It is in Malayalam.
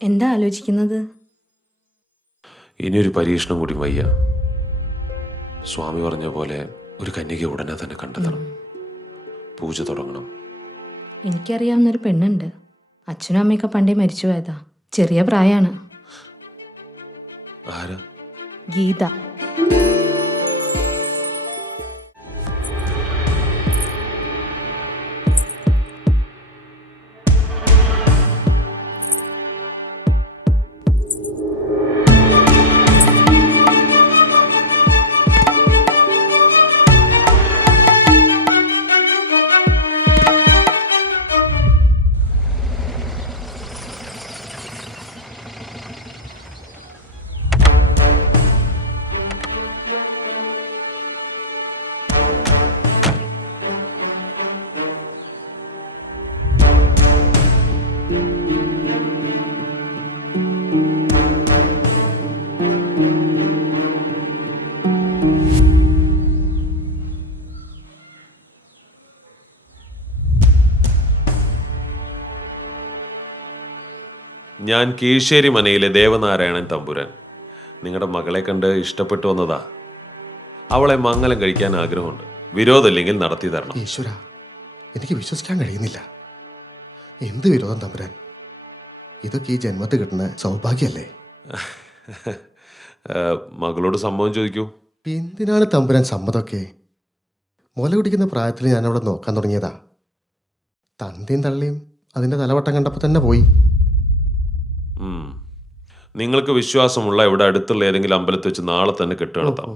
എന്താ ആലോചിക്കുന്നത്? ഇനിയൊരു പരീക്ഷണം കൂടി വയ്യ. സ്വാമി പറഞ്ഞ പോലെ ഒരു കന്യക ഉടനെ തന്നെ കണ്ടെത്തണം. പൂജ തുടങ്ങണം. എനിക്കറിയാവുന്നൊരു പെണ്ണുണ്ട്. അച്ഛനും അമ്മയൊക്കെ പണ്ടേ മരിച്ചു പോയതാ. ചെറിയ പ്രായമാണ്. ആരാ? ഗീത. ഞാൻ കീഴ്ശ്ശേരി മനയിലെ ദേവനാരായണൻ തമ്പുരാൻ. നിങ്ങളുടെ മകളെ കണ്ട് ഇഷ്ടപ്പെട്ടു വന്നതാ. അവളെ മംഗലം കഴിക്കാൻ ആഗ്രഹമുണ്ട്. വിരോധമില്ലെങ്കിൽ നടത്തി തരണം. ഈശ്വര, എനിക്ക് വിശ്വസിക്കാൻ കഴിയുന്നില്ല. എന്ത് വിരോധം തമ്പുരാൻ? ഇതൊക്കെ ഈ ജന്മത്ത് കിട്ടുന്ന സൗഭാഗ്യല്ലേ? മകളോട് സമ്മതം ചോദിക്കൂ. എന്തിനാണ് തമ്പുരാൻ സമ്മതമൊക്കെ? മുല കുടിക്കുന്ന പ്രായത്തിൽ ഞാൻ അവിടെ നോക്കാൻ തുടങ്ങിയതാ. തന്തയും തള്ളിയും അതിൻ്റെ തലവട്ടം കണ്ടപ്പോൾ തന്നെ പോയി. നിങ്ങൾക്ക് വിശ്വാസമുള്ള ഇവിടെ അടുത്തുള്ള ഏതെങ്കിലും അമ്പലത്തിൽ വെച്ച് നാളെ തന്നെ കെട്ട് നടത്താം.